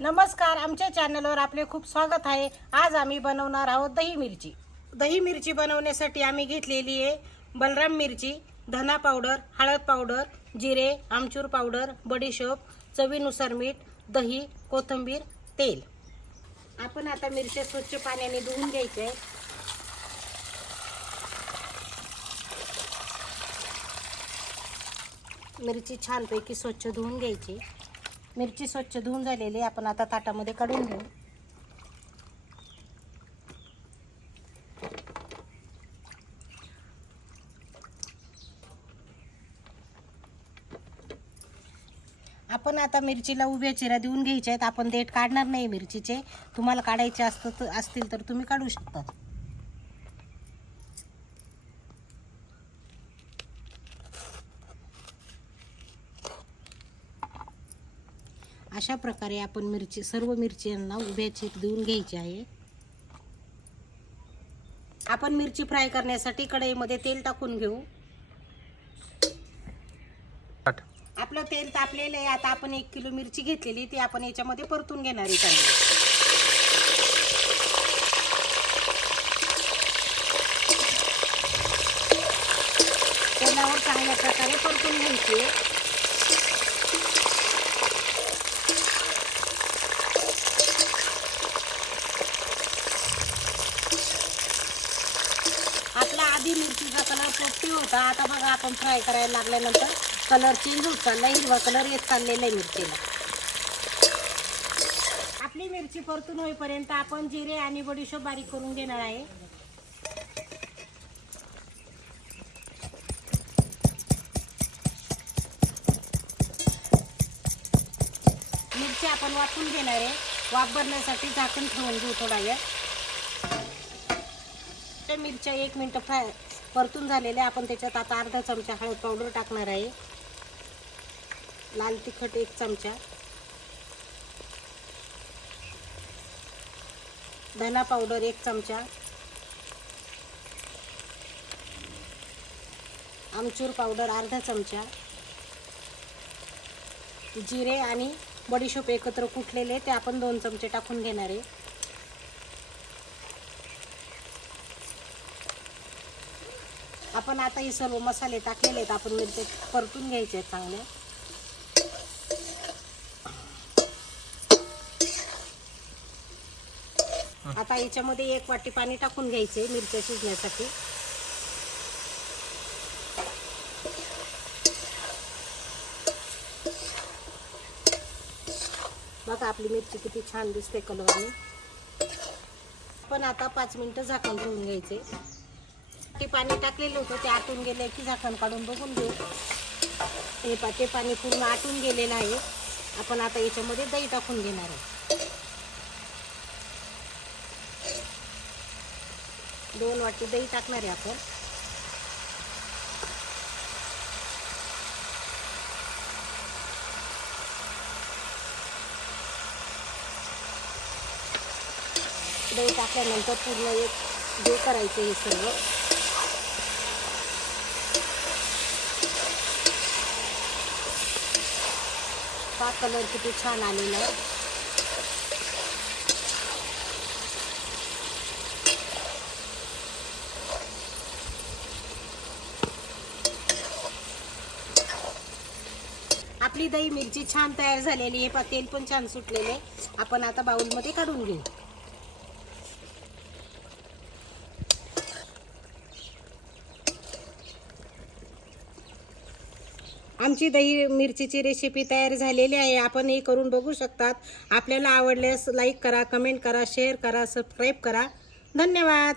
नमस्कार आमच्या चॅनलवर आपले खूप स्वागत आहे. आज आम्ही बनवणार आहोत दही मिरची. दही मिरची बनवण्यासाठी आम्ही घेतलेली आहे बलराम मिरची धना पावडर हळद पावडर जिरे आमचूर पावडर बडीशोप चवीनुसार मीठ दही कोथिंबीर तेल. आपण आता मिरच्या स्वच्छ पाण्याने धुवून घ्यायचे आहे मिरची छानपैकी स्वच्छ धुवून घ्यायची. मिरची स्वच्छ धुवून झालेली आपण आता ताटामध्ये काढून घेऊ. आपण आता मिरचीला उभ्या चिऱ्या देऊन घ्यायच्या आहेत. आपण देठ काढणार नाही मिरचीचे. तुम्हाला काढायचे असत असतील तर तुम्ही काढू शकता. अशा प्रकारे आपण मिरची सर्व मिरच्यांना उभ्या चीर देऊन घ्यायची आहे. आपण मिरची फ्राय करण्यासाठी कढईमध्ये तेल टाकून घेऊ. आपलं तेल तापलेलं आहे. आता आपण एक किलो मिरची घेतलेली ती आपण याच्यामध्ये परतून घेणार आहे. चांगली तेलावर चांगल्या प्रकारे परतून घ्यायची आहे आपला आधी मिरचीचा कलर पोपटी होता. आता बघा आपण फ्राय करायला लागल्यानंतर कलर चेंज होत चालला हिरवा कलर येत चाललेला आहे मिरचीला. आपली मिरची परतून होईपर्यंत आपण जिरे आणि बडीशोप बारीक करून घेणार आहे. मिरची आपण वाफून घेणार आहे. वाफ भरण्यासाठी झाकण ठेवून घेऊ थोडा वेळ. मिरच्या एक मिनटं फ्राय परतून झालेले. आपण त्याच्यात आता अर्धा चमचा हळद पावडर टाकणार आहे. लाल तिखट एक चमचा. धना पावडर एक चमचा. आमचूर पावडर अर्धा चमचा. जिरे आणि बडीशोप एकत्र कुठलेले ते आपण दोन चमचे टाकून घेणार आहे. आपण आता हे सर्व मसाले टाकलेले आहेत आपण मिरचे परतून घ्यायचे आहेत चांगले. आता याच्यामध्ये एक वाटी पाणी टाकून घ्यायचे मिरच्या शिजण्यासाठी. बघा आपली मिरची किती छान दिसते कलरने पण आता पाच मिनिटं झाकण ठेवून घ्यायचे. ते पाणी टाकलेलं होतं ते आटून गेले की झाकण काढून बघून घेऊ. हे पा ते पाणी पूर्ण आटून गेलेलं आहे. आपण आता याच्यामध्ये दही टाकून घेणार आहे. दोन वाटी दही टाकणार आहे आपण. दही टाकल्यानंतर पूर्ण एक जे करायचं हे सर्व. हा कलर किती छान आलेला आहे. आपली दही मिरची छान तयार झालेली आहे. पा तेल पण छान सुटलेले आहे. आपण आता बाउलमध्ये काढून घेऊ. आमची दही मिरचीची रेसिपी तयार झालेली आहे. आपण ही करून बघू शकतात. आपल्याला आवडल्यास लाईक करा कमेंट करा शेअर करा सबस्क्राईब करा. धन्यवाद.